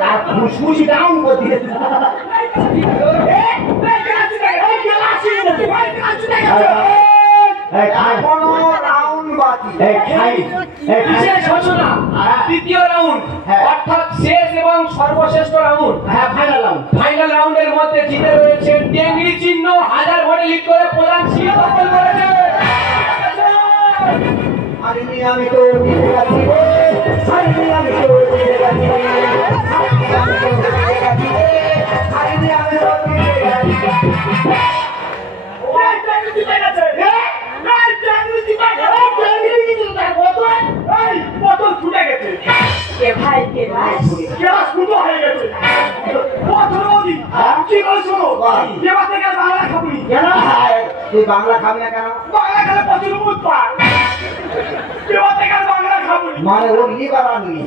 তার ফুসফুস ডাউন করে দিয়েছে। তৃতীয় রাউন্ড অর্থাৎ শেষ এবং সর্বশ্রেষ্ঠ রাউন্ড, ফাইনাল রাউন্ডের মধ্যে জিতে রয়েছে টেঙ্গি চিহ্ন। 1000 ভোটে লিড করে প্রধান সিংহ দখল করেছে। আমি তো বাংলা খাবি না কেন? বাংলা খেলে প্রচুর মুখ পায়। বাংলা খাবো মানে ও লিবার আনবি,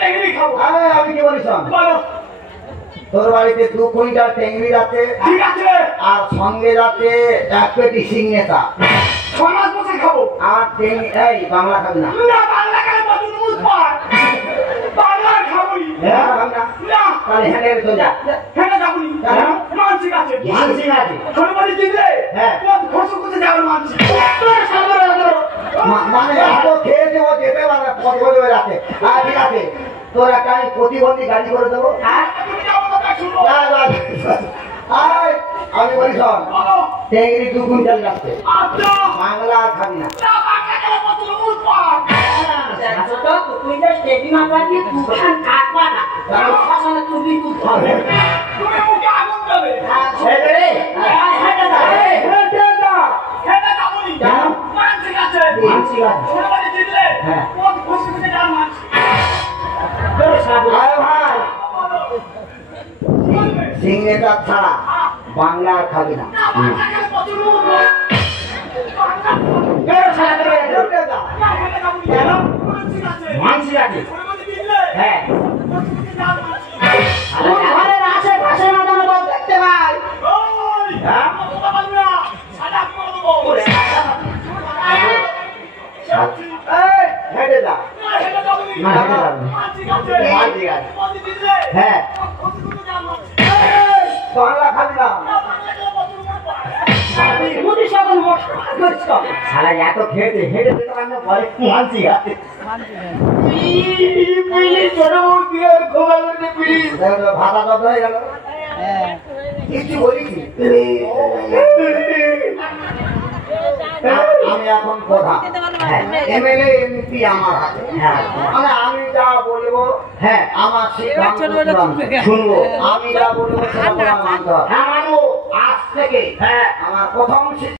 টেঙ্গি খাবো। আমি কি বলিস? বলো তোর বাড়িতে 2 কুইন্টাল টেঙ্গি যাচ্ছে, ঠিক আছে, আর সঙ্গে যাচ্ছে 1 পেটি সিংনেতা। 6 মাস বসে খাবো। আর টেঙ্গি এই বাংলা খাবি না? না, বাংলা খেলে প্রচুর মুখ পায়। বাংলা খাবো হ্যাঁ খাবি না? না, তাহলে হেঁটে তো যা। হেঁটে যাবো নি। কেন? মানসিক আছে। মানসিক আছে? ছোট বাড়ি জিতলে হ্যাঁ। খসু খুঁজে যাবে মানসিক। মানে এত খেয়েছে ও যেতে পারবে পথ হয়ে যাচ্ছে। ঠিক আছে, তোর একটা আমি প্রতিবন্ধী গাড়ি করে দেবো। তুমি যাবো কথা শুনো। আমি বলি শোন, টেঙ্গি 2 কুইন্টাল যাচ্ছে, আচ্ছা, বাংলা আর খাবি না। না, বাংলা খেলে প্রচুর মুখ পায়। তুমি মুখে আগুন দেবে। হেঁটে যাবো নি। কেন? মানসিক আছে। মানসিক আছে। ছোট বাড়ি জিতলে হ্যাঁ। খসু খুঁজে যাবে মানসিক। ভাই সিংনেতা ছাড়া বাংলা আর খাবি না। না, বাংলা খেলে প্রচুর মুখ পায়। না, হেঁটে যাবো নি। কেন? মানসিক আছে। মানসিক আছে? ছোট বাড়ি জিতলে হ্যাঁ। খসু খুঁজে যাবে মানসিক। ঘরের আশেপাশে না যেন কেউ দেখতে পাই। ওই, হ্যাঁ? আমার কথা বলবি না। সাদা করে দেবো। এই, হেঁটে যা। না, হেঁটে যাবো নি। না, হেঁটে যাবো না। মানসিক আছে। মানসিক আছে। ছোট বাড়ি জিতলে হ্যাঁ। খসু খুঁজে যাবে মানসিক। বাংলা খাবি না। না, বাংলা খেলে প্রচুর মুখ পায়। শালা এত খেয়েছে হেঁটে যেতে পারে না, বলে মানসিক আছে। ভাতা কত হয়ে গেল? কিছু বলিস? আমি এখন প্রধান, এমএলএ এমপি আমার হাতে। হ্যাঁ, মানে আমি যা বলবো, হ্যাঁ আমার সিদ্ধান্ত শুনবো। আমি যা বলবো সেটা মানতে হবে। হ্যাঁ মানবো, আজ থেকে হ্যাঁ আমার প্রথম